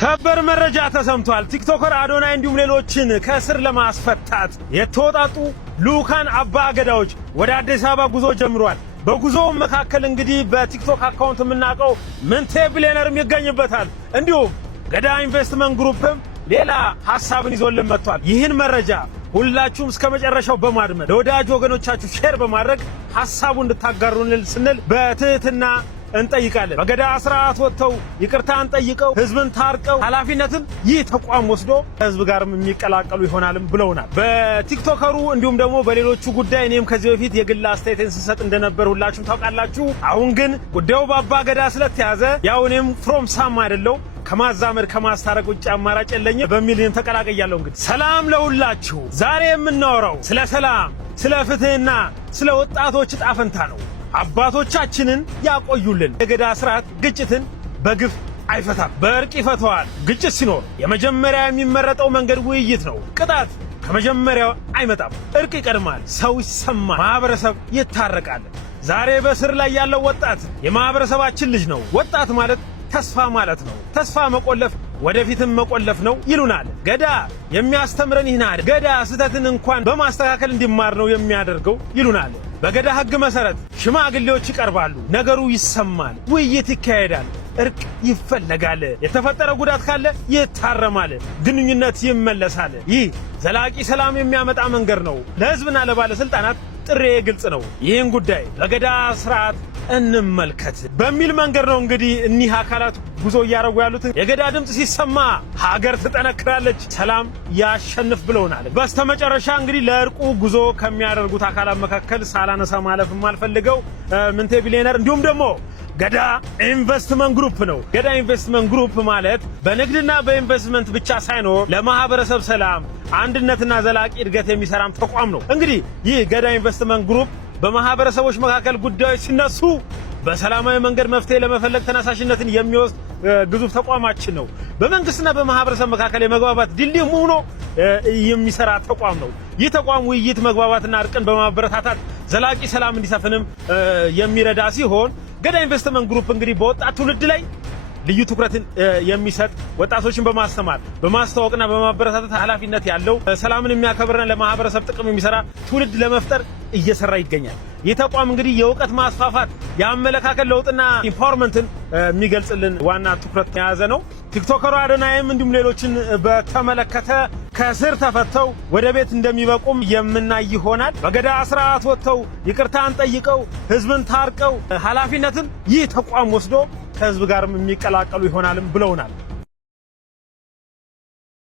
ሰበር መረጃ ተሰምቷል። ቲክቶከር አዶናይ እንዲሁም ሌሎችን ከእስር ለማስፈታት የተወጣጡ ልኡካን አባ ገዳዎች ወደ አዲስ አበባ ጉዞ ጀምሯል። በጉዞው መካከል እንግዲህ በቲክቶክ አካውንት የምናውቀው ምንቴ ቢሊየነርም ይገኝበታል። እንዲሁም ገዳ ኢንቨስትመንት ግሩፕም ሌላ ሐሳብን ይዞልን መጥቷል። ይህን መረጃ ሁላችሁም እስከ መጨረሻው በማድመጥ ለወዳጅ ወገኖቻችሁ ሼር በማድረግ ሐሳቡን እንድታጋሩልን ስንል በትህትና እንጠይቃለን። በገዳ ስርዓት ወጥተው ይቅርታን ጠይቀው ህዝብን ታርቀው ኃላፊነትን ይህ ተቋም ወስዶ ህዝብ ጋርም የሚቀላቀሉ ይሆናልም ብለውናል። በቲክቶከሩ እንዲሁም ደግሞ በሌሎቹ ጉዳይ እኔም ከዚህ በፊት የግል አስተያየትን ስሰጥ እንደነበር ሁላችሁም ታውቃላችሁ። አሁን ግን ጉዳዩ በአባ ገዳ ስለተያዘ ያው እኔም ፍሮም ሳም አይደለው ከማዛመድ ከማስታረቅ ውጭ አማራጭ የለኝም በሚል እኔም ተቀላቀያለሁ። እንግዲህ ሰላም ለሁላችሁ። ዛሬ የምናወራው ስለ ሰላም፣ ስለ ፍትህና ስለ ወጣቶች ዕጣ ፈንታ ነው። አባቶቻችንን ያቆዩልን። የገዳ ስርዓት ግጭትን በግፍ አይፈታም፣ በእርቅ ይፈተዋል። ግጭት ሲኖር የመጀመሪያ የሚመረጠው መንገድ ውይይት ነው። ቅጣት ከመጀመሪያው አይመጣም፣ እርቅ ይቀድማል። ሰው ይሰማል፣ ማህበረሰብ ይታረቃል። ዛሬ በስር ላይ ያለው ወጣት የማህበረሰባችን ልጅ ነው። ወጣት ማለት ተስፋ ማለት ነው። ተስፋ መቆለፍ ወደፊትም መቆለፍ ነው ይሉናል። ገዳ የሚያስተምረን ይህን ገዳ ስህተትን እንኳን በማስተካከል እንዲማር ነው የሚያደርገው ይሉናል። በገዳ ሕግ መሰረት ሽማግሌዎች ይቀርባሉ፣ ነገሩ ይሰማል፣ ውይይት ይካሄዳል፣ እርቅ ይፈለጋል፣ የተፈጠረ ጉዳት ካለ ይታረማል፣ ግንኙነት ይመለሳል። ይህ ዘላቂ ሰላም የሚያመጣ መንገድ ነው። ለሕዝብና ለባለስልጣናት ጥሬ ግልጽ ነው። ይህን ጉዳይ በገዳ ስርዓት እንመልከት በሚል መንገድ ነው እንግዲህ እኒህ አካላት ጉዞ እያደረጉ ያሉት። የገዳ ድምፅ ሲሰማ ሀገር ትጠነክራለች፣ ሰላም ያሸንፍ ብለውናል። በስተመጨረሻ እንግዲህ ለእርቁ ጉዞ ከሚያደርጉት አካላት መካከል ሳላነሳ ማለፍ የማልፈልገው ምንቴ ቢሊየነር እንዲሁም ደግሞ ገዳ ኢንቨስትመንት ግሩፕ ነው። ገዳ ኢንቨስትመንት ግሩፕ ማለት በንግድና በኢንቨስትመንት ብቻ ሳይኖር ለማህበረሰብ ሰላም፣ አንድነትና ዘላቂ እድገት የሚሰራም ተቋም ነው። እንግዲህ ይህ ገዳ ኢንቨስትመንት ግሩፕ በማህበረሰቦች መካከል ጉዳዮች ሲነሱ በሰላማዊ መንገድ መፍትሄ ለመፈለግ ተነሳሽነትን የሚወስድ ግዙፍ ተቋማችን ነው። በመንግስትና በማህበረሰብ መካከል የመግባባት ድልድይ ሆኖ የሚሰራ ተቋም ነው። ይህ ተቋም ውይይት፣ መግባባትና እርቅን በማበረታታት ዘላቂ ሰላም እንዲሰፍንም የሚረዳ ሲሆን ገዳ ኢንቨስትመንት ግሩፕ እንግዲህ በወጣት ትውልድ ላይ ልዩ ትኩረትን የሚሰጥ ወጣቶችን በማስተማር በማስተዋወቅና በማበረታታት ኃላፊነት ያለው ሰላምን የሚያከብርና ለማህበረሰብ ጥቅም የሚሰራ ትውልድ ለመፍጠር እየሰራ ይገኛል። ይህ ተቋም እንግዲህ የእውቀት ማስፋፋት፣ የአመለካከት ለውጥና ኢምፓወርመንትን የሚገልጽልን ዋና ትኩረት የያዘ ነው። ቲክቶከሩ አዶናይም እንዲሁም ሌሎችን በተመለከተ ከስር ተፈተው ወደ ቤት እንደሚበቁም የምናይ ይሆናል። በገዳ ስርዓት ወጥተው ይቅርታን ጠይቀው ህዝብን ታርቀው ኃላፊነትን ይህ ተቋም ወስዶ ከህዝብ ጋርም የሚቀላቀሉ ይሆናልም ብለውናል።